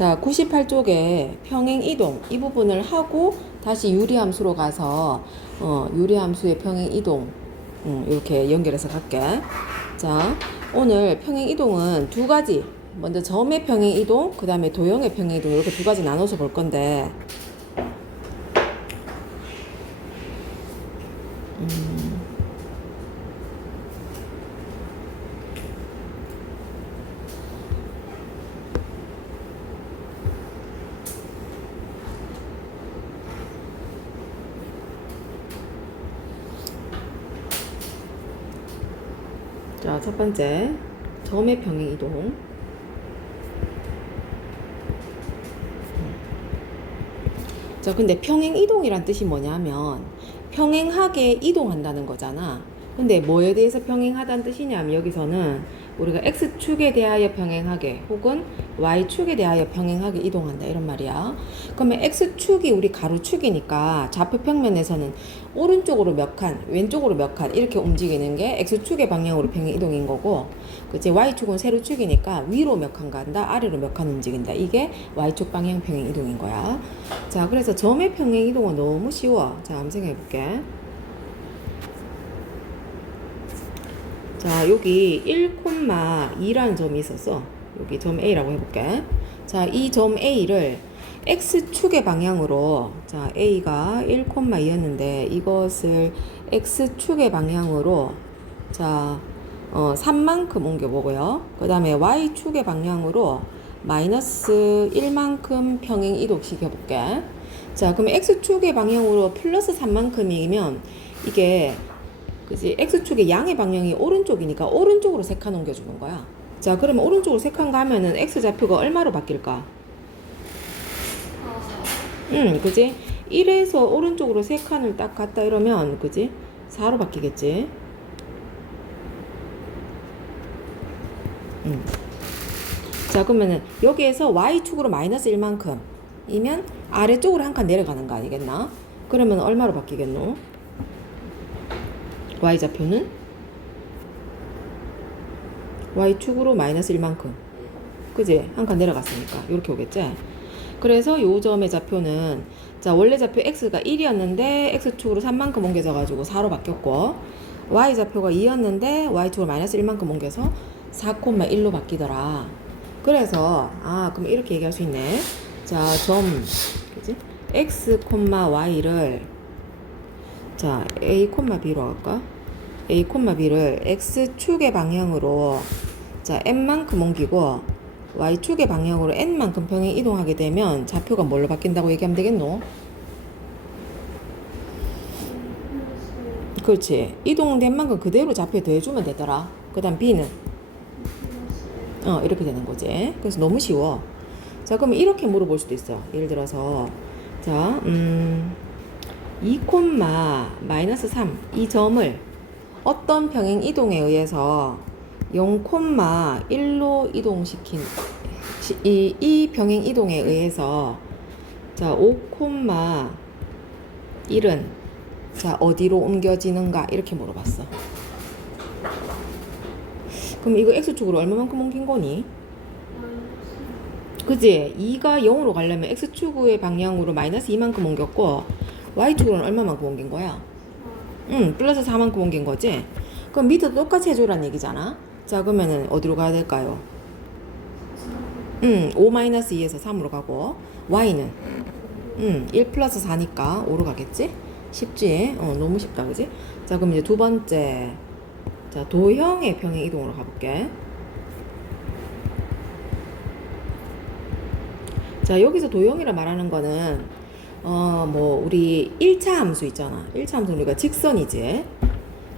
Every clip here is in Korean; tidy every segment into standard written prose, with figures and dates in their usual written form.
자, 98쪽에 평행 이동 이 부분을 하고 다시 유리함수로 가서 유리함수의 평행 이동 이렇게 연결해서 갈게. 자, 오늘 평행 이동은 두 가지. 먼저 점의 평행 이동, 그 다음에 도형의 평행 이동 이렇게 두 가지 나눠서 볼 건데. 자, 첫 번째 점의 평행 이동. 자, 근데 평행 이동이란 뜻이 뭐냐면 평행하게 이동한다는 거잖아. 근데 뭐에 대해서 평행하다는 뜻이냐면 여기서는 우리가 X축에 대하여 평행하게 혹은 Y축에 대하여 평행하게 이동한다 이런 말이야. 그러면 X축이 우리 가로축이니까 좌표 평면에서는 오른쪽으로 몇 칸, 왼쪽으로 몇 칸 이렇게 움직이는 게 X축의 방향으로 평행 이동인 거고, 그치? Y축은 세로축이니까 위로 몇 칸 간다, 아래로 몇 칸 움직인다. 이게 Y축 방향 평행 이동인 거야. 자, 그래서 점의 평행 이동은 너무 쉬워. 자, 한번 생각해 볼게. 자, 여기 1,2라는 점이 있었어. 여기 점 A라고 해볼게. 자, 이 점 A를 X축의 방향으로, 자, A가 1,2였는데 이것을 X축의 방향으로, 자, 3만큼 옮겨보고요. 그 다음에 Y축의 방향으로 마이너스 1만큼 평행 이동 시켜볼게. 자, 그럼 X축의 방향으로 플러스 3만큼이면 이게 그지? X축의 양의 방향이 오른쪽이니까 오른쪽으로 3칸 옮겨주는 거야. 자, 그러면 오른쪽으로 3칸 가면은 X좌표가 얼마로 바뀔까? 그지? 1에서 오른쪽으로 3칸을 딱 갔다 이러면, 그지? 4로 바뀌겠지? 자, 그러면은 여기에서 Y축으로 마이너스 1만큼 이면 아래쪽으로 한 칸 내려가는 거 아니겠나? 그러면 얼마로 바뀌겠노? Y좌표는 Y축으로 마이너스 1만큼, 그지? 한 칸 내려갔으니까 이렇게 오겠지? 그래서 요 점의 좌표는, 자, 원래 좌표 X가 1이었는데 X축으로 3만큼 옮겨져 가지고 4로 바뀌었고, Y좌표가 2였는데 Y축으로 마이너스 1만큼 옮겨서 4,1로 바뀌더라. 그래서 그럼 이렇게 얘기할 수 있네. 자, 점, 그지? X, Y를, 자, A, B로 할까? A, B를 X축의 방향으로, 자, N만큼 옮기고 Y축의 방향으로 N만큼 평행 이동하게 되면 좌표가 뭘로 바뀐다고 얘기하면 되겠노? 그렇지. 이동된 만큼 그대로 좌표에 더해주면 되더라. 그 다음 B는 이렇게 되는 거지. 그래서 너무 쉬워. 자, 그러면 이렇게 물어볼 수도 있어. 예를 들어서, 자, 2, 마이너스 3 이 점을 어떤 평행 이동에 의해서 0,1로 이동시킨 이 평행 이동에 의해서, 자, 5,1은 자, 어디로 옮겨지는가 이렇게 물어봤어. 그럼 이거 X축으로 얼마만큼 옮긴 거니? 그지? 2가 0으로 가려면 X축의 방향으로 마이너스 2만큼 옮겼고 Y축으로는 얼마만큼 옮긴 거야? 플러스 4만큼 옮긴 거지? 그럼 밑에도 똑같이 해줘란 얘기잖아. 자, 그러면은 어디로 가야 될까요? 5-2에서 3으로 가고, Y는 1 플러스 4니까 5로 가겠지? 쉽지? 너무 쉽다, 그지? 자, 그럼 이제 두 번째, 자, 도형의 평행 이동으로 가볼게. 자, 여기서 도형이라 말하는 거는 우리 1차 함수 있잖아. 1차 함수는 우리가 직선이지.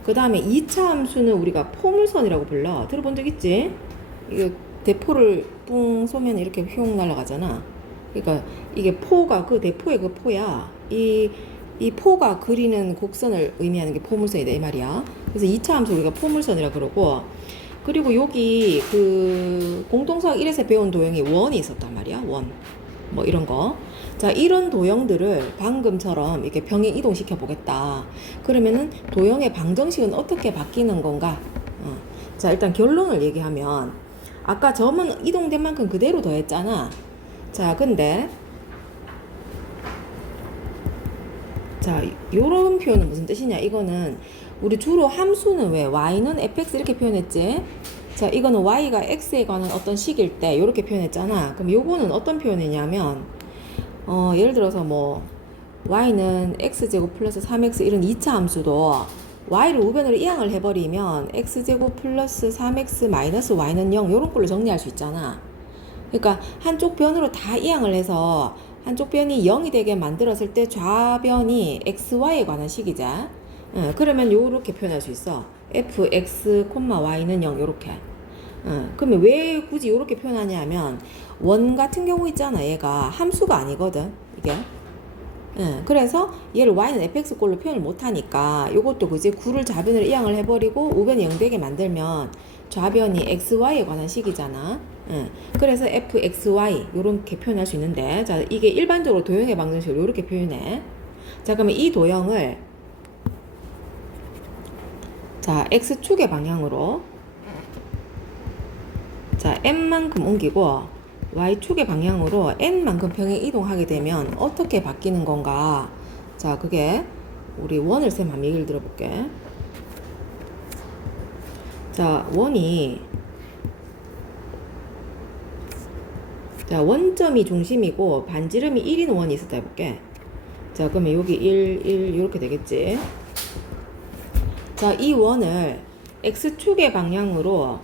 그 다음에 2차 함수는 우리가 포물선이라고 불러. 들어본 적 있지? 이게 대포를 뿡 쏘면 이렇게 휘용 날아가잖아. 그러니까 이게 포가 그 대포의 그 포야. 이 포가 그리는 곡선을 의미하는 게 포물선이다 이 말이야. 그래서 2차 함수 우리가 포물선이라 그러고, 그리고 여기 그 공동수학 1에서 배운 도형이 원이 있었단 말이야. 원. 뭐 이런 거. 자, 이런 도형들을 방금처럼 이렇게 평행 이동시켜 보겠다. 그러면은 도형의 방정식은 어떻게 바뀌는 건가? 자, 일단 결론을 얘기하면 아까 점은 이동된 만큼 그대로 더했잖아. 자, 근데 자, 요런 표현은 무슨 뜻이냐? 이거는 우리 주로 함수는 왜 y는 fx 이렇게 표현했지? 자, 이거는 y가 x에 관한 어떤 식일 때 이렇게 표현했잖아. 그럼 요거는 어떤 표현이냐면 예를 들어서 뭐 y는 x제곱 플러스 3x 이런 2차 함수도 y를 우변으로 이항을 해버리면 x제곱 플러스 3x 마이너스 y는 0 요런 걸로 정리할 수 있잖아. 그러니까 한쪽 변으로 다 이항을 해서 한쪽 변이 0이 되게 만들었을 때 좌변이 xy에 관한 식이자. 그러면 요렇게 표현할 수 있어. fx, y는 0 요렇게. 그러면 왜 굳이 요렇게 표현하냐면 원 같은 경우 있잖아. 얘가 함수가 아니거든. 이게. 그래서 얘를 y는 fx꼴로 표현을 못하니까 요것도 그지 9를 좌변으로 이항을 해버리고 우변이 0 되게 만들면 좌변이 xy에 관한 식이잖아. 그래서 fxy 요렇게 표현할 수 있는데 자 이게 일반적으로 도형의 방정식을 요렇게 표현해. 자 그러면 이 도형을 자 x축의 방향으로 자 n만큼 옮기고 y축의 방향으로 n만큼 평행 이동하게 되면 어떻게 바뀌는 건가? 자 그게 우리 원을 쌤 한번 얘기를 들어볼게. 자 원이 자 원점이 중심이고 반지름이 1인 원이 있었다 해볼게. 자 그러면 여기 1, 1 이렇게 되겠지. 자 이 원을 x축의 방향으로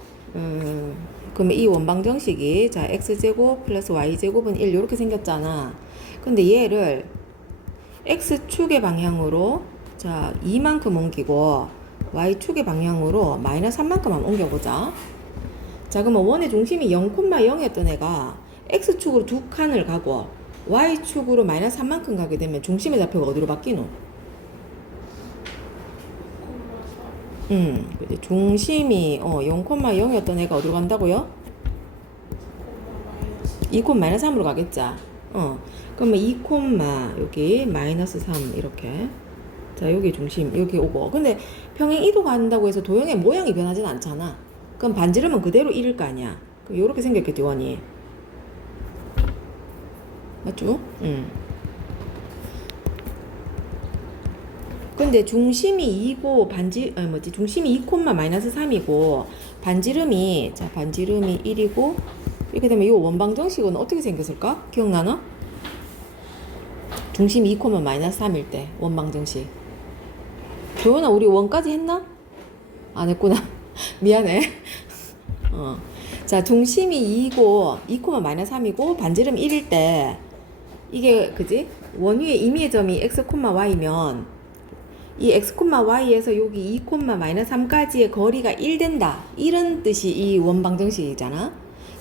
그러면 이 원방정식이 자 x제곱 플러스 y제곱은 1 이렇게 생겼잖아. 근데 얘를 x축의 방향으로 자 2만큼 옮기고 y축의 방향으로 마이너스 3만큼 한번 옮겨보자. 자 그러면 원의 중심이 0,0였던 애가 x축으로 두 칸을 가고 y축으로 마이너스 3만큼 가게 되면 중심의 좌표가 어디로 바뀌노? 중심이 0,0였던 애가 어디로 간다고요? 2, 마이너스 3으로 가겠자. 그러면 2, 여기 마이너스 3 이렇게. 자 여기 중심 여기 오고. 근데 평행 이동한다고 해서 도형의 모양이 변하진 않잖아. 그럼 반지름은 그대로 1일 거 아니야. 그럼 요렇게 생겼겠지 원이. 맞죠? 근데 중심이 2고 중심이 2, 마이너스 3이고 반지름이 자 반지름이 1이고 이렇게 되면 이 원방정식은 어떻게 생겼을까? 기억나나? 중심이 2, 마이너스 3일 때 원방정식. 도연아 우리 원까지 했나? 안 했구나. 미안해. 자 중심이 2고 2, 마이너스 3이고 반지름 1일 때 이게 그지? 원위의 임의의 점이 x, y면 이 x, y에서 여기 2, 마이너스 3까지의 거리가 1 된다. 이런 뜻이 이 원방정식이잖아.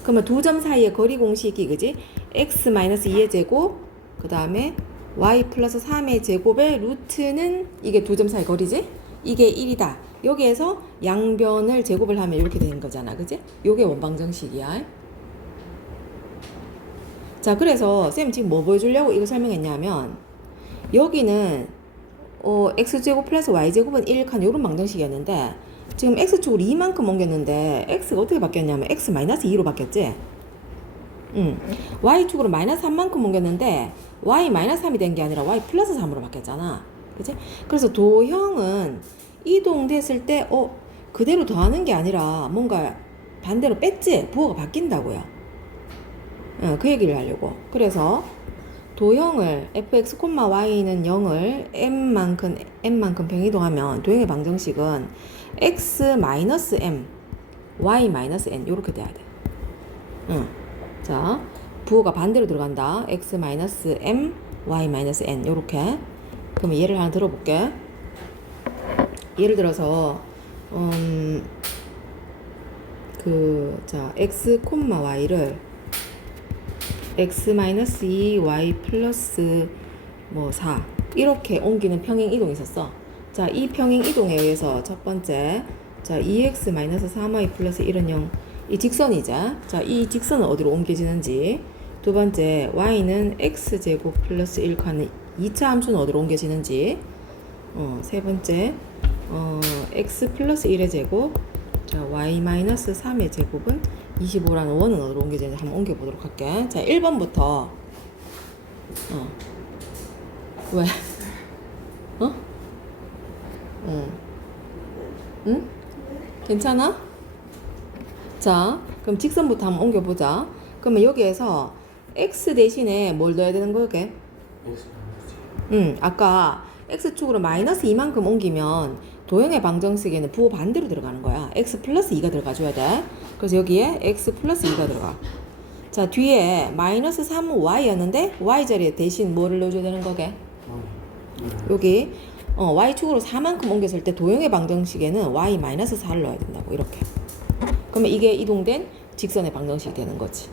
그러면 두 점 사이의 거리 공식이 그지? x 마이너스 2의 제곱 그 다음에 y 플러스 3의 제곱의 루트는 이게 두 점 사이 거리지? 이게 1이다. 여기에서 양변을 제곱을 하면 이렇게 되는 거잖아. 그지? 요게 원방정식이야. 자 그래서 쌤 지금 뭐 보여주려고 이거 설명했냐면 여기는 x제곱 플러스 y제곱은 1칸 요런 방정식이었는데 지금 x축으로 2만큼 옮겼는데 x가 어떻게 바뀌었냐면 x 마이너스 2로 바뀌었지. y축으로 마이너스 3만큼 옮겼는데 y 마이너스 3이 된 게 아니라 y 플러스 3으로 바뀌었잖아. 그치? 그래서 도형은 이동됐을 때 그대로 더하는 게 아니라 뭔가 반대로 뺐지? 부호가 바뀐다고요. 그 얘기를 하려고. 그래서 도형을 fx, y는 0을 n만큼 평이동하면 도형의 방정식은 x 마이너스 m, y 마이너스 n 이렇게 돼야 돼. 자 부호가 반대로 들어간다. x 마이너스 m, y 마이너스 n 이렇게. 그러면 예를 하나 들어볼게. 예를 들어서 자 x, y를 x-2 y 플러스 4 이렇게 옮기는 평행 이동이 있었어. 자, 이 평행 이동에 의해서 첫 번째 자 2x-3y 플러스 1은 0 이 직선이자 자, 이 직선은 어디로 옮겨지는지 두 번째 y는 x제곱 플러스 1칸 2차 함수는 어디로 옮겨지는지 세 번째 x 플러스 1의 제곱 자 y 마이너스 3의 제곱은 25라는 원은 어디로 옮겨지는지 한번 옮겨보도록 할게. 자, 1번부터 왜? 어? 응? 괜찮아? 자, 그럼 직선부터 한번 옮겨보자. 그러면 여기에서 x 대신에 뭘 넣어야 되는 거게? 아까 x축으로 마이너스 2만큼 옮기면 도형의 방정식에는 부호 반대로 들어가는 거야. x 플러스 2가 들어가줘야 돼. 그래서 여기에 x 플러스 2가 들어가. 자, 뒤에 마이너스 3y였는데 y 자리에 대신 뭐를 넣어줘야 되는 거게? 여기 y축으로 4만큼 옮겼을 때 도형의 방정식에는 y 마이너스 4를 넣어야 된다고. 이렇게. 그러면 이게 이동된 직선의 방정식이 되는 거지.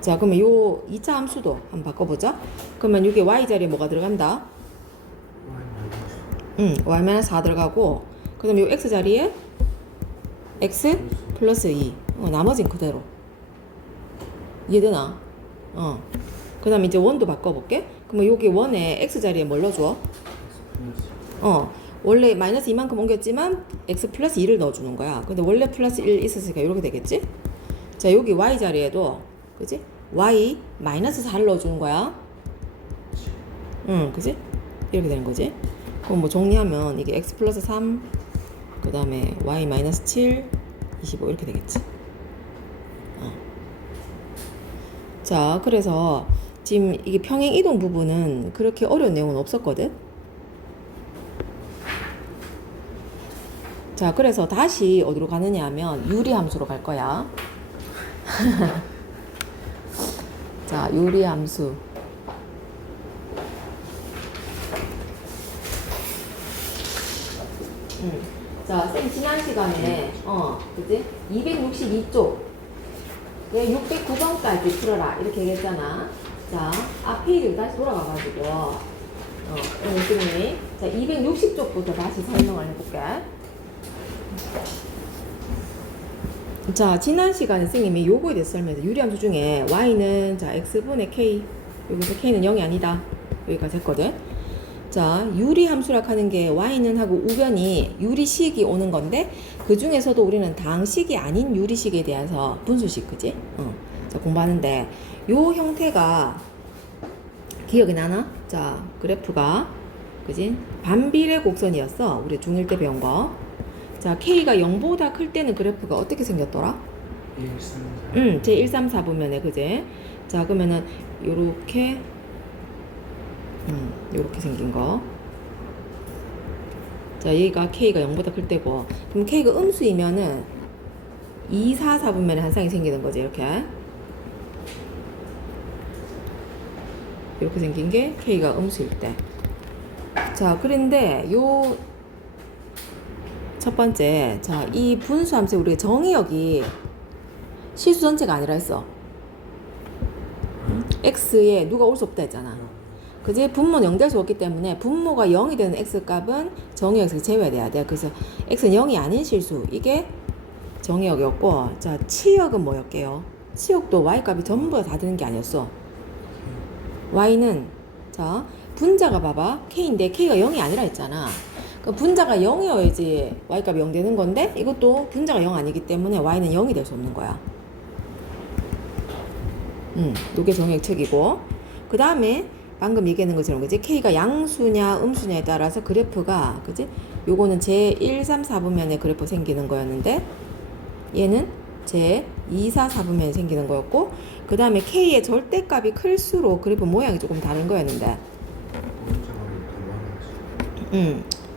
자, 그러면 요 2차 함수도 한번 바꿔보자. 그러면 여기 y 자리에 뭐가 들어간다? y-4 들어가고, 그 다음에 요 x 자리에 x 플러스 2. 나머진 그대로. 이해되나? 그 다음에 이제 원도 바꿔볼게. 그러면 여기 원에 x 자리에 뭘 넣어줘? 원래 마이너스 2만큼 옮겼지만 x 플러스 2를 넣어주는 거야. 근데 원래 플러스 1 있었으니까 이렇게 되겠지? 자, 여기 y 자리에도, 그지? y 마이너스 4를 넣어주는 거야. 그지? 이렇게 되는 거지. 그럼 뭐 정리하면 이게 x 플러스 3, 그 다음에 y 마이너스 7, 25 이렇게 되겠지. 자, 그래서 지금 이게 평행 이동 부분은 그렇게 어려운 내용은 없었거든. 자, 그래서 다시 어디로 가느냐 하면 유리함수로 갈 거야. 자, 유리함수. 자, 쌤 지난 시간에 그지? 262쪽 609번까지 풀어라 이렇게 얘기했잖아. 자, 앞페이지로 다시 돌아가가지고 선생님이 자 260쪽부터 다시 설명을 해볼게. 자, 지난 시간에 선생님이 요거에 대해서 설명해서 유리함수 중에 y는 자 x분의 k, 여기서 k는 0이 아니다 여기까지 했거든. 자, 유리함수라 하는 게 y는 하고 우변이 유리식이 오는 건데 그 중에서도 우리는 당식이 아닌 유리식에 대해서 분수식, 그지? 자, 공부하는데 요 형태가 기억이 나나? 자, 그래프가 그지? 반비례 곡선이었어. 우리 중1 때 배운 거. 자, k가 0보다 클 때는 그래프가 어떻게 생겼더라? 제 1, 3, 4 보면은 그지? 자, 그러면은 요렇게 요렇게 생긴 거. 자, 얘가 k가 0보다 클 때고, 그럼 k가 음수이면은 2, 4, 4 보면 한 쌍이 생기는 거지. 이렇게 생긴 게 k가 음수일 때. 자, 그런데 요 첫 번째, 자, 이 분수함수 우리가 정의역이 실수 전체가 아니라 했어. x에 누가 올 수 없다 했잖아. 그지? 분모는 0 될 수 없기 때문에 분모가 0이 되는 x값은 정의역에서 제외돼야 돼. 그래서 x는 0이 아닌 실수, 이게 정의역이었고, 자, 치역은 뭐였게요? 치역도 y값이 전부 다 되는 게 아니었어. y는 자, 분자가 봐봐, k인데 k가 0이 아니라 했잖아. 그 분자가 0이어야지 y값이 0 되는 건데 이것도 분자가 0 아니기 때문에 y는 0이 될 수 없는 거야. 요게 정의역책이고, 그 다음에 방금 얘기하는 것처럼, 그지? k가 양수냐 음수냐에 따라서 그래프가, 그지? 요거는 제 1, 3, 4분면에 그래프 생기는 거였는데 얘는 제 2, 4, 4분면에 생기는 거였고, 그 다음에 k의 절대값이 클수록 그래프 모양이 조금 다른 거였는데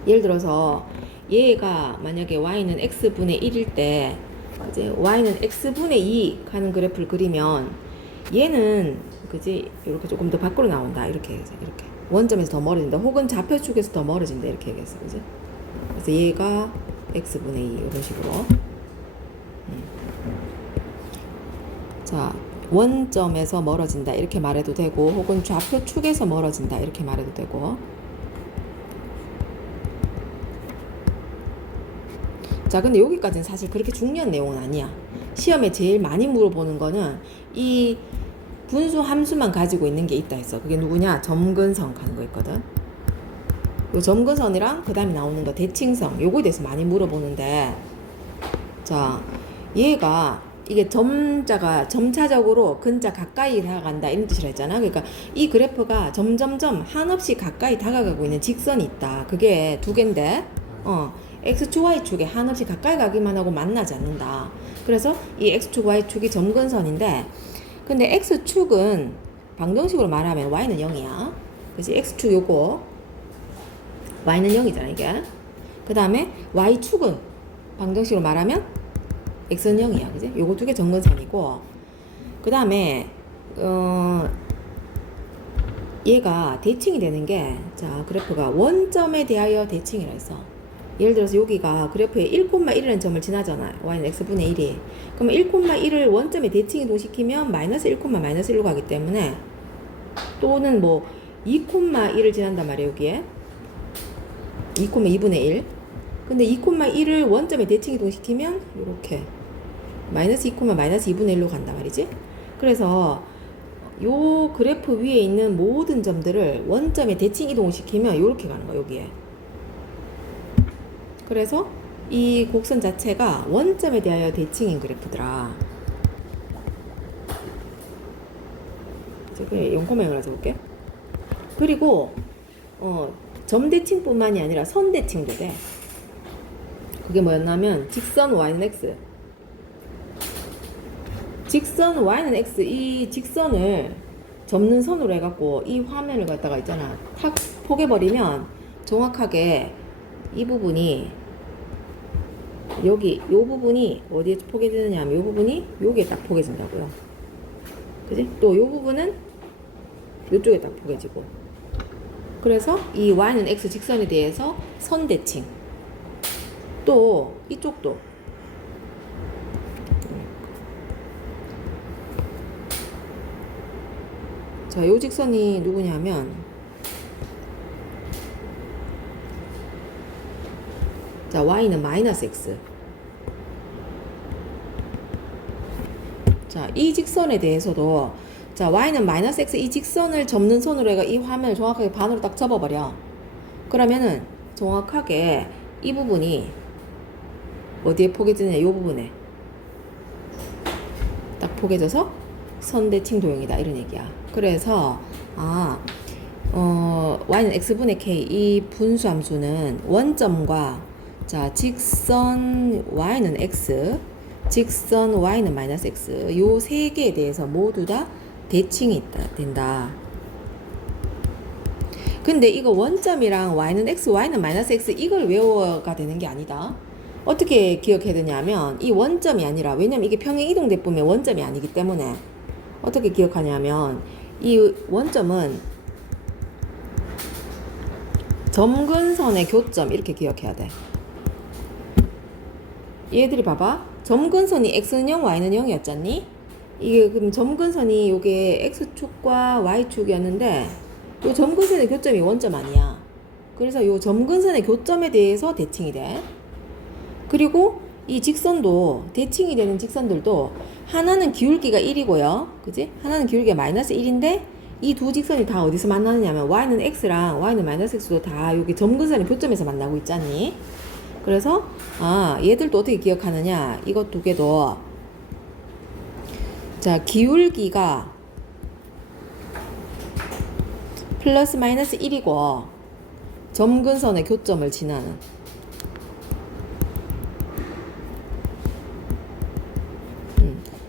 예를 들어서 얘가 만약에 y는 x분의 1일 때, 그지? y는 x분의 2 하는 그래프를 그리면 얘는, 그지? 이렇게 조금 더 밖으로 나온다. 이렇게 해서 이렇게 원점에서 더 멀어진다. 혹은 좌표축에서 더 멀어진다. 이렇게 얘기했어. 그지? 그래서 얘가 x분의 2 이런 식으로. 자, 원점에서 멀어진다. 이렇게 말해도 되고, 혹은 좌표축에서 멀어진다. 이렇게 말해도 되고. 자, 근데 여기까지는 사실 그렇게 중요한 내용은 아니야. 시험에 제일 많이 물어보는 거는 이 분수 함수만 가지고 있는 게 있다 했어. 그게 누구냐? 점근성 하는 거 있거든. 요 점근선이랑 그 다음에 나오는 거 대칭성, 요거에 대해서 많이 물어보는데, 자, 얘가 이게 점차적으로 근자 가까이 다가간다 이런 뜻이라 했잖아. 그러니까 이 그래프가 점점점 한없이 가까이 다가가고 있는 직선이 있다. 그게 두 개인데 x축 y축에 한없이 가까이 가기만 하고 만나지 않는다. 그래서 이 x축 y축이 점근선인데 근데 x축은 방정식으로 말하면 y는 0이야. 그래서 x축 요거 y는 0이잖아 이게. 그 다음에 y축은 방정식으로 말하면 x는 0이야. 그지? 요거 두 개 점근선이고 그 다음에 얘가 대칭이 되는 게 자 그래프가 원점에 대하여 대칭이라 했어. 예를 들어서 여기가 그래프에 1,1이라는 점을 지나잖아. y는 x분의 1이. 그러면 1,1을 원점에 대칭 이동시키면 마이너스 1,-1로 가기 때문에 또는 뭐 2,1을 지난단 말이에요. 여기에 2,2분의 1. 근데 2,1을 원점에 대칭 이동시키면 이렇게 마이너스 2, 마이너스 2분의 1로 간단 말이지. 그래서 요 그래프 위에 있는 모든 점들을 원점에 대칭 이동을 시키면 이렇게 가는 거야. 여기에. 그래서 이 곡선 자체가 원점에 대하여 대칭인 그래프더라. 그래 0,0을 적을게. 그리고 점 대칭뿐만이 아니라 선 대칭도 돼. 그게 뭐였냐면 직선 y는 x. 직선 y는 x 이 직선을 접는 선으로 해갖고 이 화면을 갖다가 있잖아 탁 포개버리면 정확하게 이 부분이 여기 요 부분이 어디에 포개지느냐 하면 요 부분이 여기에 딱 포개진다고요. 그지? 또 요 부분은 요쪽에 딱 포개지고. 그래서 이 y는 x 직선에 대해서 선 대칭. 또 이쪽도 자, 요 직선이 누구냐면 자, y는 마이너스 x. 자, 이 직선에 대해서도 자, y는 마이너스 x 이 직선을 접는 선으로 해가 이 화면을 정확하게 반으로 딱 접어버려. 그러면은 정확하게 이 부분이 어디에 포개지느냐 요 부분에 딱 포개져서 선대칭 도형이다 이런 얘기야. 그래서 y는 x분의 k 이 분수함수는 원점과 자 직선 y는 x 직선 y는 마이너스 x 요 세 개에 대해서 모두 다 대칭이 된다. 근데 이거 원점이랑 y는 x y는 마이너스 x 이걸 외워가 되는 게 아니다. 어떻게 기억해야 되냐면 이 원점이 아니라 왜냐면 이게 평행 이동대뿐면 원점이 아니기 때문에 어떻게 기억하냐면 이 원점은 점근선의 교점 이렇게 기억해야 돼. 얘들이 봐봐. 점근선이 x는 0, y는 0이었잖니? 이게 그럼 점근선이 요게 x축과 y축이었는데 요 점근선의 교점이 원점 아니야. 그래서 요 점근선의 교점에 대해서 대칭이 돼. 그리고 이 직선도 대칭이 되는 직선들도 하나는 기울기가 1이고요. 그지? 하나는 기울기가 마이너스 1인데 이 두 직선이 다 어디서 만나느냐면 y는 x랑 y는 마이너스 x도 다 여기 점근선의 교점에서 만나고 있잖니. 그래서 얘들도 어떻게 기억하느냐 이것 두 개도 자 기울기가 플러스 마이너스 1이고 점근선의 교점을 지나는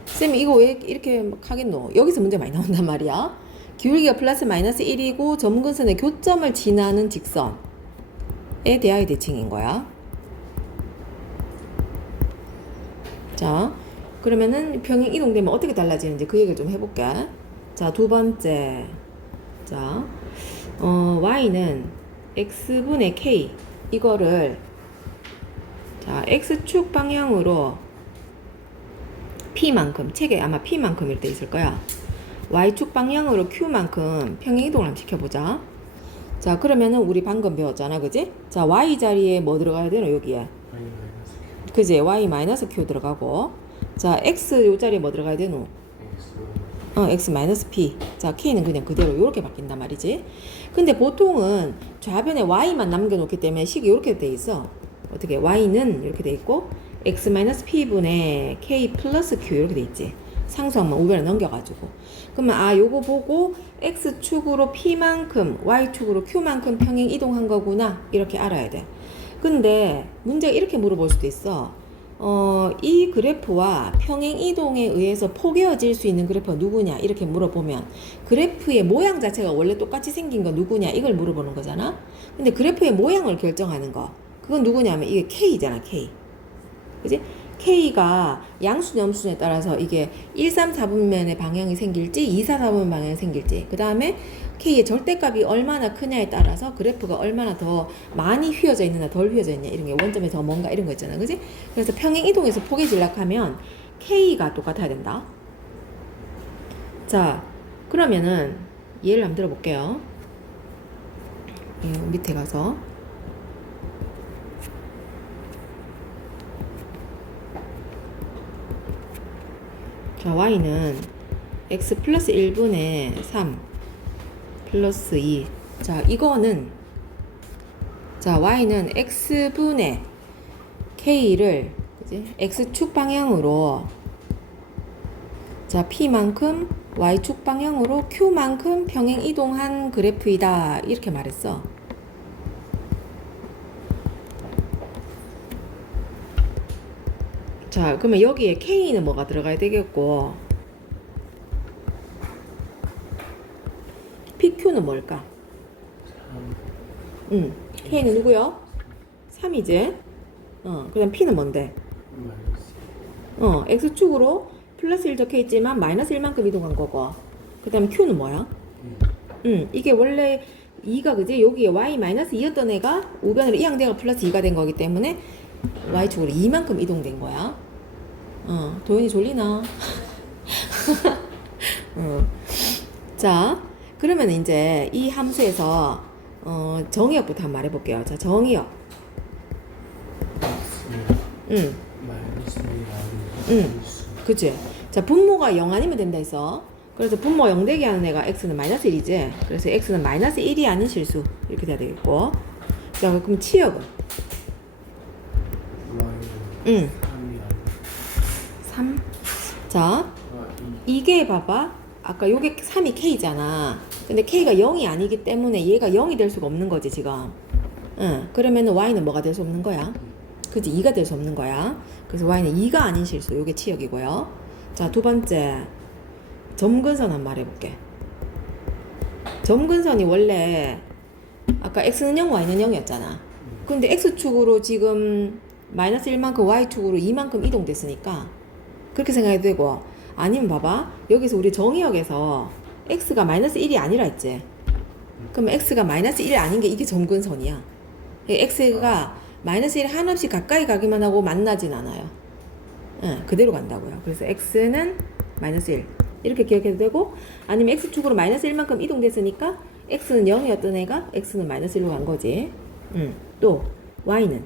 쌤 이거 왜 이렇게 막 하겠노? 여기서 문제 많이 나온단 말이야. 기울기가 플러스 마이너스 1이고 점근선의 교점을 지나는 직선에 대하여 대칭인 거야. 자 그러면은 평행 이동되면 어떻게 달라지는지 그 얘기를 좀 해볼게. 자 두 번째 자 y는 x분의 k 이거를 자 x축 방향으로 p만큼 책에 아마 p만큼일 때 있을 거야. y축 방향으로 q만큼 평행 이동을 한번 시켜보자. 자 그러면은 우리 방금 배웠잖아 그지? 자 y 자리에 뭐 들어가야 되노 여기에 그지? y 마이너스 q 들어가고 자 x 요 자리에 뭐 들어가야 되노? x 마이너스 p. 자 k는 그냥 그대로 요렇게 바뀐단 말이지. 근데 보통은 좌변에 y만 남겨놓기 때문에 식이 요렇게 돼 있어. 어떻게 y는 이렇게 돼 있고 x-p분의 k 플러스 q 이렇게 돼 있지. 상수항만 우변에 넘겨가지고. 그러면 요거 보고 x축으로 p만큼 y축으로 q만큼 평행 이동한 거구나 이렇게 알아야 돼. 근데 문제가 이렇게 물어볼 수도 있어. 이 그래프와 평행 이동에 의해서 포개어질 수 있는 그래프가 누구냐 이렇게 물어보면 그래프의 모양 자체가 원래 똑같이 생긴 거 누구냐 이걸 물어보는 거잖아. 근데 그래프의 모양을 결정하는 거 그건 누구냐면 이게 K잖아. K. 그지? K가 양수 염수에 따라서 이게 1, 3, 4분면의 방향이 생길지 2, 4, 4분 방향이 생길지 그 다음에 K의 절대값이 얼마나 크냐에 따라서 그래프가 얼마나 더 많이 휘어져 있느냐 덜 휘어져 있냐 이런 게 원점이 더 뭔가 이런 거 있잖아. 그지? 그래서 평행 이동에서 포개질락하면 K가 똑같아야 된다. 자 그러면은 예를 한번 들어볼게요. 밑에 가서 자 y는 x 플러스 1분의 3 플러스 2 자 이거는 자 y는 x분의 k를 그지? x축 방향으로 자 p만큼 y축 방향으로 q만큼 평행 이동한 그래프이다 이렇게 말했어. 자 그러면 여기에 K는 뭐가 들어가야 되겠고 PQ는 뭘까? K는 누구요? 3이지? 그 다음 P는 뭔데? X축으로 플러스 1 적혀 있지만 마이너스 1만큼 이동한 거고 그 다음 Q는 뭐야? 이게 원래 2가 그지? 여기에 Y 마이너스 2였던 애가 우변으로 이항대가 플러스 2가 된 거기 때문에 Y축으로 2만큼 이동된 거야. 도현이 졸리나? 자, 그러면 이제 이 함수에서 정의역부터 한번 말해볼게요. 자, 정의역. 그치? 자, 분모가 0 아니면 된다 해서 그래서 분모 0 되게 하는 애가 x는 마이너스 1이지. 그래서 x는 마이너스 1이 아닌 실수 이렇게 돼야 되겠고 자, 그럼 치역은? 3. 자, 이게 봐봐. 아까 요게 3이 K잖아. 근데 K가 0이 아니기 때문에 얘가 0이 될 수가 없는 거지, 지금. 그러면은 Y는 뭐가 될 수 없는 거야? 그치, 2가 될 수 없는 거야. 그래서 Y는 2가 아닌 실수. 요게 치역이고요. 자, 두 번째. 점근선 한번 말해볼게. 점근선이 원래 아까 X는 0, Y는 0이었잖아. 근데 X축으로 지금 마이너스 1만큼 Y축으로 2만큼 이동됐으니까 그렇게 생각해도 되고 아니면 봐봐 여기서 우리 정의역에서 x가 마이너스 1이 아니라 했지. 그러면 x가 마이너스 1이 아닌 게 이게 점근선이야. x가 마이너스 1 한없이 가까이 가기만 하고 만나진 않아요. 그대로 간다고요. 그래서 x는 마이너스 1 이렇게 기억해도 되고 아니면 x축으로 마이너스 1만큼 이동됐으니까 x는 0이었던 애가 x는 마이너스 1로 간 거지. 또 y는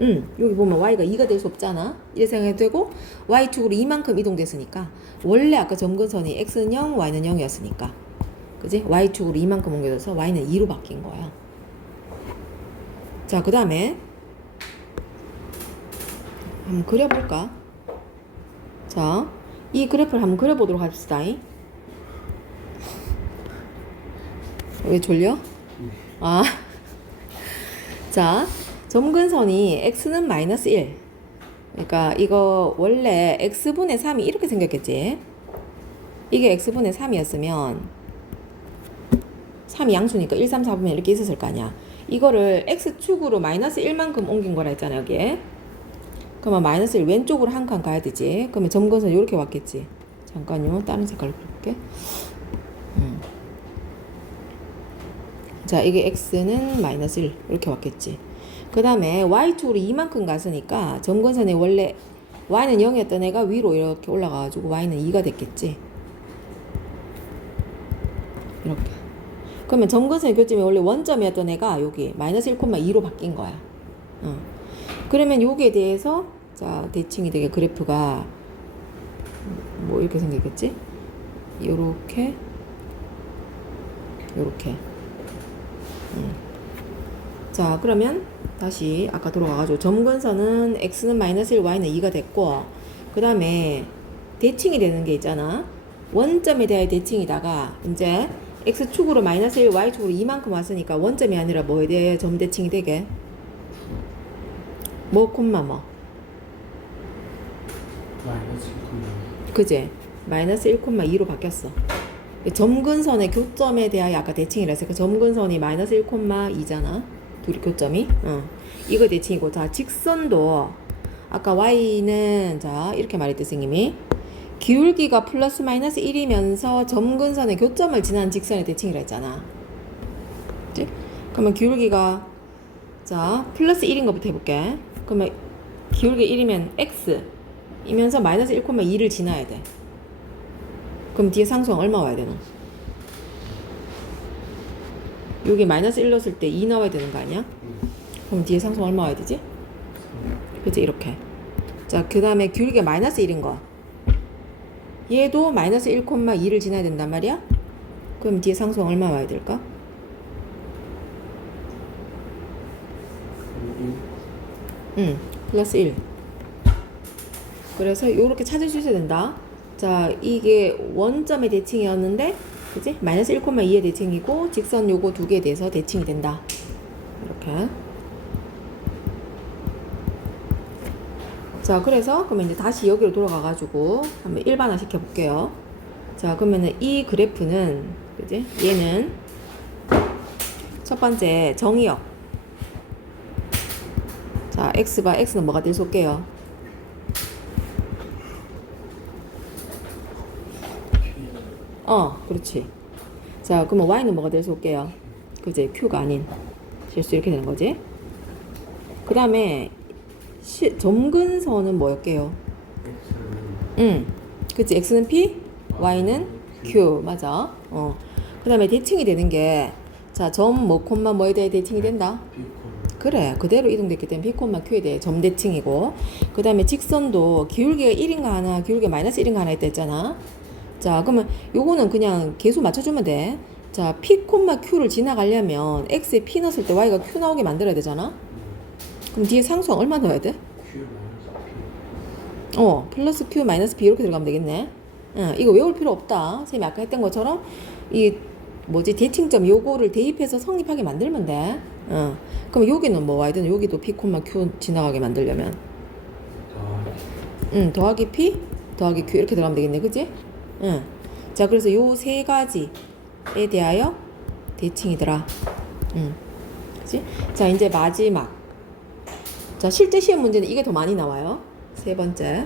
여기 보면 y가 2가 될 수 없잖아. 이렇게 생각해도 되고 y축으로 2만큼 이동됐으니까 원래 아까 점근선이 x는 0, y는 0이었으니까 그지? y축으로 2만큼 옮겨져서 y는 2로 바뀐 거야. 자, 그 다음에 한번 그려볼까? 자, 이 그래프를 한번 그려보도록 합시다. 왜 졸려? 자, 점근선이 x는 마이너스 1 그러니까 이거 원래 x분의 3이 이렇게 생겼겠지. 이게 x분의 3이었으면 3이 양수니까 1, 3, 4분면 이렇게 있었을 거 아니야. 이거를 x축으로 마이너스 1만큼 옮긴 거라 했잖아 여기에. 그러면 마이너스 1 왼쪽으로 한 칸 가야 되지. 그러면 점근선 이렇게 왔겠지. 잠깐요 다른 색깔로 그려볼게. 자, 이게 x는 마이너스 1 이렇게 왔겠지. 그 다음에 y축으로 2만큼 갔으니까 점근선에 원래 y는 0이었던 애가 위로 이렇게 올라가가지고 y는 2가 됐겠지. 이렇게. 그러면 점근선의 교점이 원래 원점이었던 애가 여기 마이너스 1,2로 바뀐 거야. 그러면 여기에 대해서 자 대칭이 되게 그래프가 뭐 이렇게 생겼겠지? 요렇게 요렇게. 자, 그러면 다시 아까 돌아가가지고 점근선은 x는 마이너스 1, y는 2가 됐고 그 다음에 대칭이 되는 게 있잖아. 원점에 대하여 대칭이다가 이제 x축으로 마이너스 1, y축으로 2만큼 왔으니까 원점이 아니라 뭐에 대해 점 대칭이 되게 뭐 콤마 뭐 마이너스 1,2. 그제 마이너스 1,2로 바뀌었어. 점근선의 교점에 대하여 아까 대칭이라 했으니까 점근선이 마이너스 1,2잖아. 둘이 교점이. 이거 대칭이고 자 직선도 아까 y는 자 이렇게 말했대 선생님이 기울기가 플러스 마이너스 1이면서 점근선의 교점을 지난 직선의 대칭이라 했잖아. 그치? 그러면 기울기가 자 플러스 1인 것부터 해볼게. 그러면 기울기 1이면 x 이면서 마이너스 1,2를 지나야 돼. 그럼 뒤에 상수항 얼마 와야 되나? 여기 마이너스 1 넣었을 때 2 나와야 되는 거 아니야? 그럼 뒤에 상수항 얼마 와야 되지? 그치 이렇게. 자 그 다음에 기울기가 마이너스 1인 거 얘도 마이너스 1,2를 지나야 된단 말이야? 그럼 뒤에 상수항 얼마 와야 될까? 플러스 1. 그래서 요렇게 찾을 수 있어야 된다. 자, 이게 원점의 대칭이었는데, 그지? 마이너스 1,2의 대칭이고, 직선 요거 두 개에 대해서 대칭이 된다. 이렇게. 자, 그래서, 그러면 이제 다시 여기로 돌아가가지고, 한번 일반화 시켜볼게요. 자, 그러면은 이 그래프는, 그지? 얘는, 첫 번째, 정의역. 자, x바, x는 뭐가 될 수 없게요? 그렇지. 자, 그러면 y는 뭐가 될 수 없게요? 그지? q가 아닌 실수 이렇게 되는 거지. 그 다음에 점근선은 뭐였게요? 그치? x는 p, y는 q. 맞아. 그 다음에 대칭이 되는 게, 자, 점 뭐 콤마 뭐에 대해 대칭이 된다? 그래, 그대로 이동됐기 때문에 p, q에 대해 점 대칭이고, 그 다음에 직선도 기울기가 1인가 하나, 기울기가 마이너스 1인가 하나 있다 했잖아. 자, 그러면 요거는 그냥 계속 맞춰주면 돼. 자, p, q를 지나가려면 x에 p 넣었을 때 y가 q 나오게 만들어야 되잖아. 그럼 뒤에 상수항 얼마 넣어야 돼? Q 마이너스 P. 플러스 q 마이너스 p 이렇게 들어가면 되겠네. 이거 외울 필요 없다. 선생님이 아까 했던 것처럼 이 뭐지 대칭점 요거를 대입해서 성립하게 만들면 돼. 그럼 여기는 뭐 와야 되나? 여기도 p, q 지나가게 만들려면 더하기 p 더하기 q 이렇게 들어가면 되겠네. 그지? 자, 그래서 요 세 가지에 대하여 대칭이더라. 그치? 자, 이제 마지막. 자, 실제 시험 문제는 이게 더 많이 나와요. 세 번째.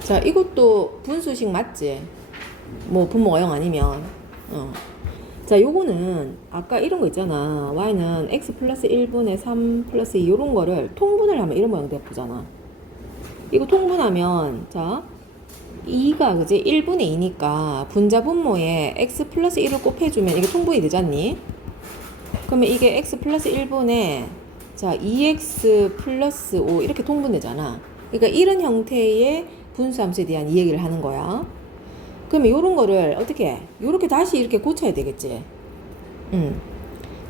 자, 이것도 분수식 맞지? 뭐, 분모가 0 아니면. 자, 요거는 아까 이런 거 있잖아. y는 x 플러스 1분의 3 플러스 2 요런 거를 통분을 하면 이런 모양 예쁘잖아. 이거 통분하면 자 2가 그지 1분의 2니까 분자 분모에 x 플러스 1을 곱해주면 이게 통분이 되잖니? 그러면 이게 x 플러스 1분의 자 2x 플러스 5 이렇게 통분되잖아. 그러니까 이런 형태의 분수함수에 대한 이야기를 하는 거야. 그러면 요런 거를 어떻게 해? 요렇게 다시 이렇게 고쳐야 되겠지.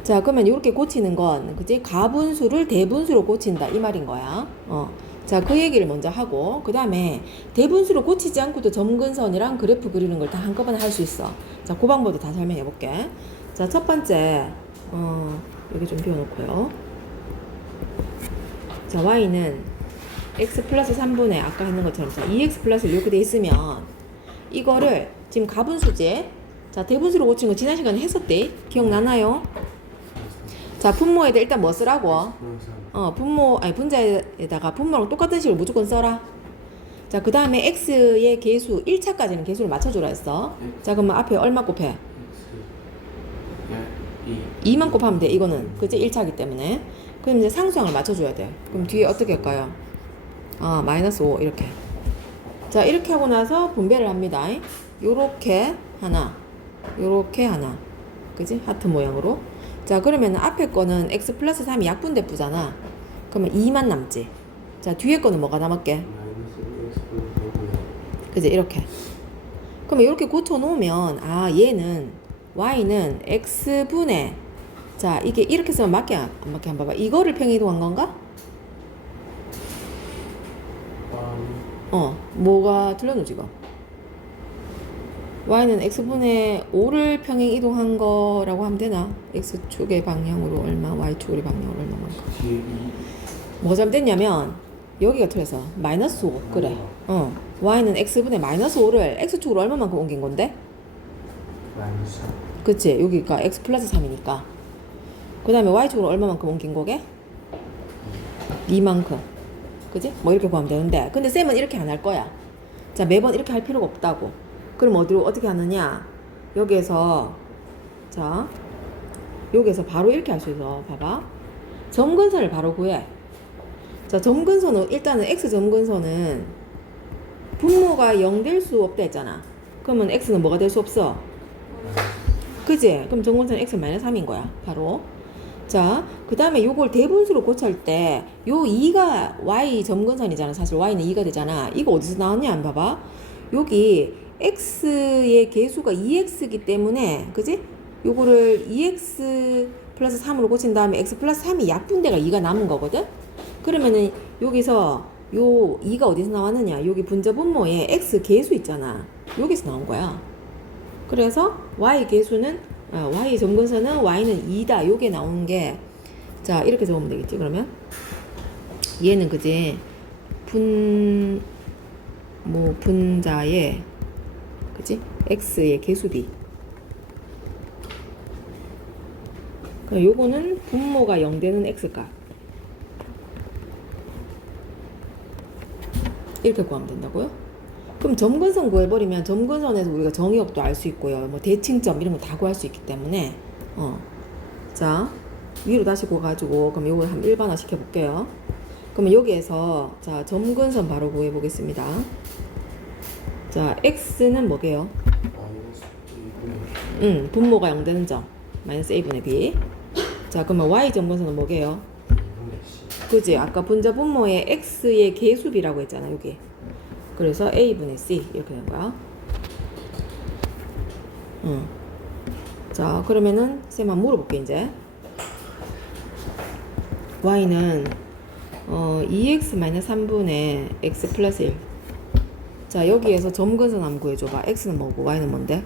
자, 그러면 요렇게 고치는 건 그지? 가분수를 대분수로 고친다 이 말인 거야. 자, 그 얘기를 먼저 하고 그 다음에 대분수로 고치지 않고도 점근선이랑 그래프 그리는 걸 다 한꺼번에 할 수 있어. 자, 그 방법도 다 설명해 볼게. 자, 첫 번째 여기 좀 비워놓고요. 자, y는 x 플러스 3분의 아까 했는 것처럼 2x 플러스 이렇게 돼 있으면 이거를 지금 가분수제 자 대분수로 고친 거 지난 시간에 했었대. 기억나나요? 자 분모에다 일단 뭐 쓰라고? 분자에다가 분모랑 똑같은 식으로 무조건 써라. 자 그 다음에 x의 계수 1차까지는 계수를 맞춰주라 했어. 자 그러면 앞에 얼마 곱해? 2만 곱하면 돼. 이거는 그치 1차이기 때문에. 그럼 이제 상수항을 맞춰줘야 돼. 그럼 뒤에 어떻게 할까요? 마이너스 5 이렇게. 자 이렇게 하고 나서 분배를 합니다. 요렇게 하나 요렇게 하나 그지? 하트 모양으로. 자 그러면 앞에 거는 x 플러스 3이 약분대쁘잖아. 그러면 2만 남지. 자 뒤에 거는 뭐가 남았게? 그지? 이렇게. 그러면 이렇게 고쳐 놓으면 얘는 y는 x분의 자 이게 이렇게 쓰면 맞게 안 맞게 한번 봐봐. 이거를 평행이동한 건가? 뭐가 틀렸노 지금? y는 x분의 5를 평행 이동한 거라고 하면 되나? x축의 방향으로 얼마, y축의 방향으로 얼마만큼. 뒤에 이 뭐가 잘못됐냐면 여기가 틀려서 마이너스 5 그래. y는 x분의 마이너스 5를 x축으로 얼마만큼 옮긴 건데? 마이너스 그치? 여기가 x 플러스 3이니까. 그 다음에 y축으로 얼마만큼 옮긴 거게? 2만큼. 그지? 뭐 이렇게 구하면 되는데 근데 쌤은 이렇게 안 할 거야. 자 매번 이렇게 할 필요가 없다고. 그럼 어디로 어떻게 하느냐? 여기에서 자 여기에서 바로 이렇게 할 수 있어. 봐봐. 점근선을 바로 구해. 자 점근선은 일단은 x 점근선은 분모가 0 될 수 없다 했잖아. 그러면 x는 뭐가 될 수 없어? 그지? 그럼 점근선은 x 마이너스 3인 거야. 바로. 자, 그 다음에 요걸 대분수로 고칠 때, 요 2가 y 점근선이잖아. 사실 y는 2가 되잖아. 이거 어디서 나왔냐? 안 봐봐. 여기 x의 개수가 2x이기 때문에, 그지? 요거를 2x 플러스 3으로 고친 다음에 x 플러스 3이 약분대가 2가 남은 거거든? 그러면은 여기서 요 2가 어디서 나왔느냐? 여기 분자 분모에 x 개수 있잖아. 여기서 나온 거야. 그래서 y 개수는 y 점근선은 y는 2다. 요게 나오는 게 자 이렇게 적으면 되겠지. 그러면 얘는 그지 분자의 그지 x의 개수비. 그럼 요거는 분모가 0 되는 x값 이렇게 구하면 된다고요? 그럼 점근선 구해버리면 점근선에서 우리가 정의역도 알 수 있고요. 뭐 대칭점 이런 거 다 구할 수 있기 때문에 자 위로 다시 구워가지고 그럼 요거 한 일반화 시켜볼게요. 그러면 여기에서 자 점근선 바로 구해보겠습니다. 자 x는 뭐게요? 마이너스 2분의 분모가 0 되는 점 마이너스 a분의 b. 자 그러면 y 점근선은 뭐게요? 2분의 c 그지? 아까 분자 분모의 x의 개수비라고 했잖아 여기. 그래서 a분의 c 이렇게 된 거야. 자 그러면은 쌤 한번 물어볼게 이제. y는 2x-3분의 x 플러스 1. 자 여기에서 점근선 한번 구해줘봐. x는 뭐고 y는 뭔데?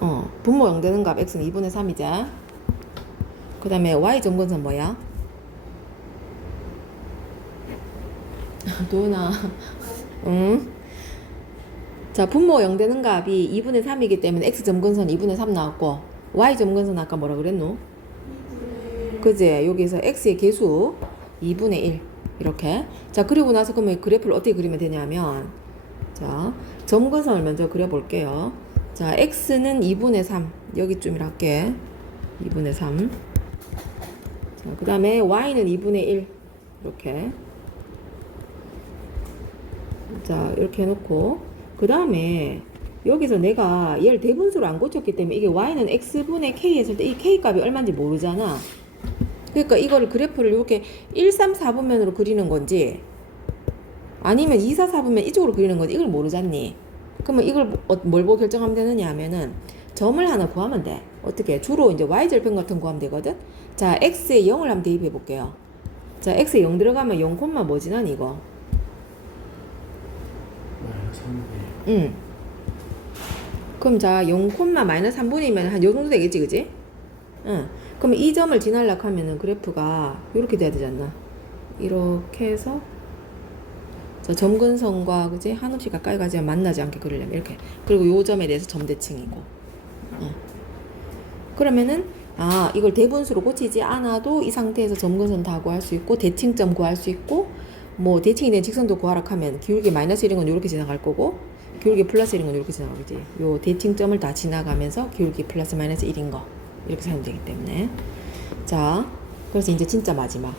2분의 3분의 분모 0 되는 값 x는 2분의 3이자. 그 다음에 y 점근선 뭐야? 도윤아 응? 자 분모 0 되는 값이 2분의 3이기 때문에 x 점근선 2분의 3 나왔고 y 점근선 아까 뭐라 그랬노? 그제 여기서 x의 개수 2분의 1 이렇게. 자 그리고 나서 그러면 그래프를 어떻게 그리면 되냐면 자 점근선을 먼저 그려볼게요. 자 x는 2분의 3 여기쯤이라 할게. 2분의 3. 자 그 다음에 y는 2분의 1 이렇게. 자 이렇게 해놓고 그 다음에 여기서 내가 얘를 대분수로 안 고쳤기 때문에 이게 y는 x분의 k 했을 때 이 k 값이 얼마인지 모르잖아. 그러니까 이거를 그래프를 이렇게 1, 3, 4분면으로 그리는 건지 아니면 2, 4, 4분면 이쪽으로 그리는 건지 이걸 모르잖니. 그러면 이걸 뭘 보고 결정하면 되느냐 하면은 점을 하나 구하면 돼. 어떻게? 주로 이제 y절편 같은 거 구하면 되거든. 자 x에 0을 한번 대입해 볼게요. 자 x에 0 들어가면 0, 뭐지 난 이거 마이너스 3분의 1 그럼 자 0, 마이너스 3분이면 한 요 정도 되겠지 그지? 그러면 이 점을 지나려고 하면은 그래프가 이렇게 돼야 되지 않나? 이렇게 해서 자 점근선과 그지? 한없이 가까이 가지만 만나지 않게 그리려면 이렇게. 그리고 요 점에 대해서 점대칭이고. 그러면은 이걸 대분수로 고치지 않아도 이 상태에서 점근선 다 구할 수 있고 대칭점 구할 수 있고 뭐 대칭이 된 직선도 구하라 하면 기울기 마이너스 1인 건 이렇게 지나갈 거고 기울기 플러스 1인 건 이렇게 지나가겠지. 요 대칭점을 다 지나가면서 기울기 플러스 마이너스 1인 거 이렇게 사면 되기 때문에. 자 그래서 이제 진짜 마지막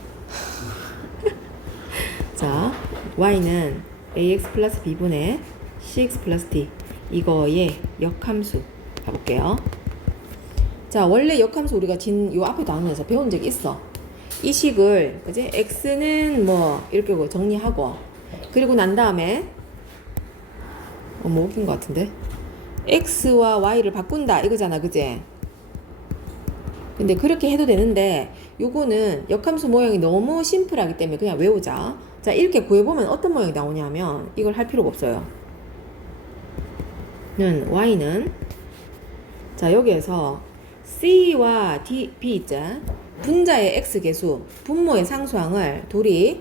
자 y는 ax 플러스 b분의 cx 플러스 d 이거의 역함수 가볼게요. 자 원래 역함수 우리가 요 앞에 나누면서 배운 적이 있어. 이 식을 그지? x는 뭐 이렇게 정리하고 그리고 난 다음에 뭐 웃긴 것 같은데 x와 y를 바꾼다 이거잖아, 그제? 근데 그렇게 해도 되는데 요거는 역함수 모양이 너무 심플하기 때문에 그냥 외우자. 자, 이렇게 구해보면 어떤 모양이 나오냐면 이걸 할 필요가 없어요. y는 자, 여기에서 c와 b 있죠? 분자의 x 개수, 분모의 상수항을 둘이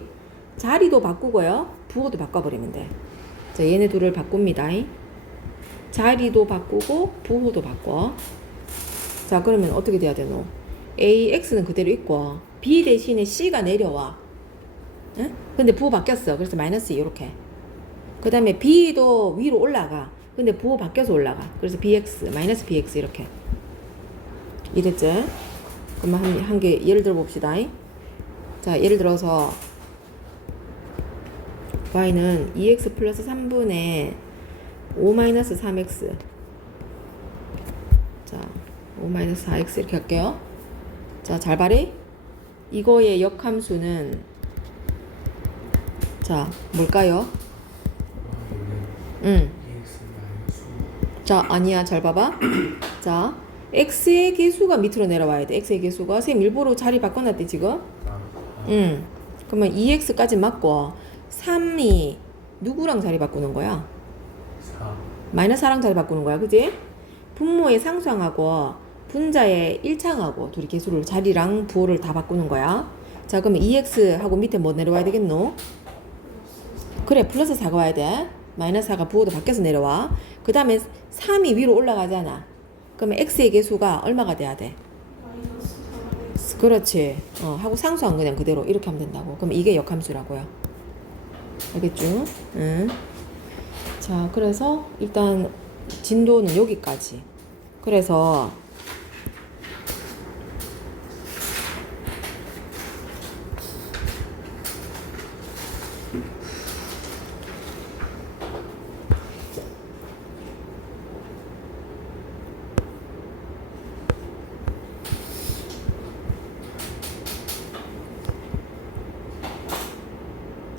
자리도 바꾸고요, 부호도 바꿔버리면 돼. 자, 얘네 둘을 바꿉니다. 자리도 바꾸고 부호도 바꿔. 자, 그러면 어떻게 돼야 되노? AX는 그대로 있고 B 대신에 C가 내려와. 응? 근데 부호 바뀌었어. 그래서 마이너스 이렇게. 그 다음에 B도 위로 올라가. 근데 부호 바뀌어서 올라가. 그래서 BX, 마이너스 BX 이렇게. 이랬지? 그러면 한 개 예를 들어 봅시다. 자, 예를 들어서 Y는 2X 플러스 3분의 5 마이너스 3X. 자, 5 마이너스 4x 이렇게 할게요. 자, 잘 봐리. 이거의 역함수는 자, 뭘까요? Y는 EX 마이너스 자, 아니야. 잘 봐봐. 자, x의 개수가 밑으로 내려와야 돼. x의 개수가 쌤 일부러 자리 바꿔놨대 지금. 그러면 2x까지 맞고 3이 누구랑 자리 바꾸는 거야? 4 마이너스 4랑 자리 바꾸는 거야, 그지? 분모의 상수항하고 분자의 1창하고 둘이 개수를 자리랑 부호를 다 바꾸는 거야. 자, 그러면 2x하고 밑에 뭐 내려와야 되겠노? 그래, 플러스 4가 와야 돼. 마이너스 4가 부호도 바뀌어서 내려와. 그 다음에 3이 위로 올라가잖아. 그러면 x의 개수가 얼마가 돼야 돼? 그렇지. 하고 상수항 그냥 그대로 이렇게 하면 된다고. 그럼 이게 역함수라고요. 알겠죠? 응. 자, 그래서 일단 진도는 여기까지. 그래서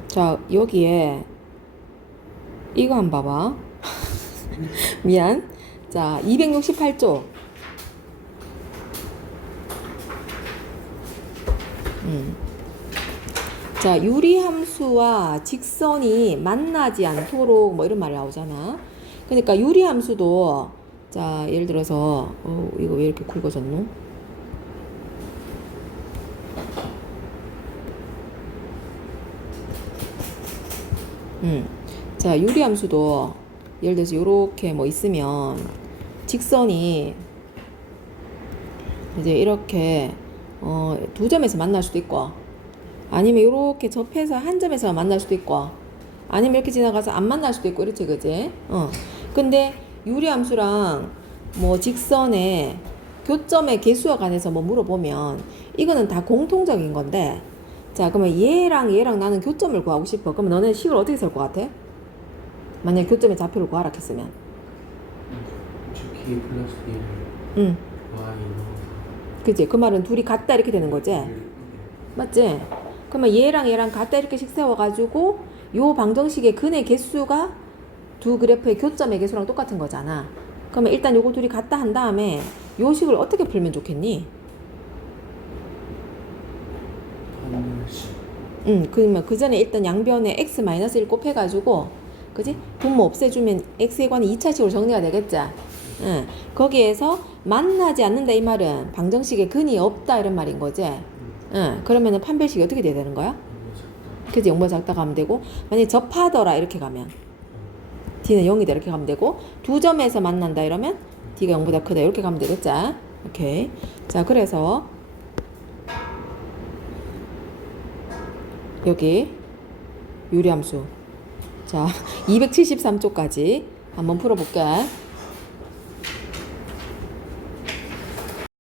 자, 여기에 이거 한번 봐봐. 미안. 자, 268조. 자, 유리함수와 직선이 만나지 않도록 뭐 이런 말이 나오잖아. 그러니까 유리함수도 자, 예를 들어서 이거 왜 이렇게 굵어졌노? 자, 유리함수도 예를 들어서 요렇게 뭐 있으면 직선이 이제 이렇게 두 점에서 만날 수도 있고, 아니면 요렇게 접해서 한 점에서 만날 수도 있고, 아니면 이렇게 지나가서 안 만날 수도 있고, 이렇지, 그지? 근데 유리함수랑 뭐 직선의 교점의 개수와 관해서 뭐 물어보면 이거는 다 공통적인 건데, 자, 그러면 얘랑 나는 교점을 구하고 싶어. 그러면 너네 식을 어떻게 쓸 것 같아? 만약에 교점의 좌표를 구하라 했으면. K 플러스 B를 응. Y는 그치? 그 말은 둘이 같다 이렇게 되는 거지? 맞지? 그러면 얘랑 같다 이렇게씩 세워가지고 요 방정식의 근의 개수가 두 그래프의 교점의 개수랑 똑같은 거잖아. 그러면 일단 요거 둘이 같다 한 다음에 요 식을 어떻게 풀면 좋겠니? 그러면 그 전에 일단 양변에 x-1 곱해가지고, 그지? 분모 없애주면 x에 관한 2차식으로 정리가 되겠지? 거기에서 만나지 않는다 이 말은 방정식에 근이 없다 이런 말인 거지? 그러면은 판별식이 어떻게 돼야 되는 거야? 그지? 0보다 작다가 하면 되고, 만약에 접하더라 이렇게 가면 d는 0이다 이렇게 가면 되고, 두 점에서 만난다 이러면 d가 0보다 크다 이렇게 가면 되겠지? 오케이. 자, 그래서 여기 유리함수. 자, 273쪽까지 한번 풀어볼게.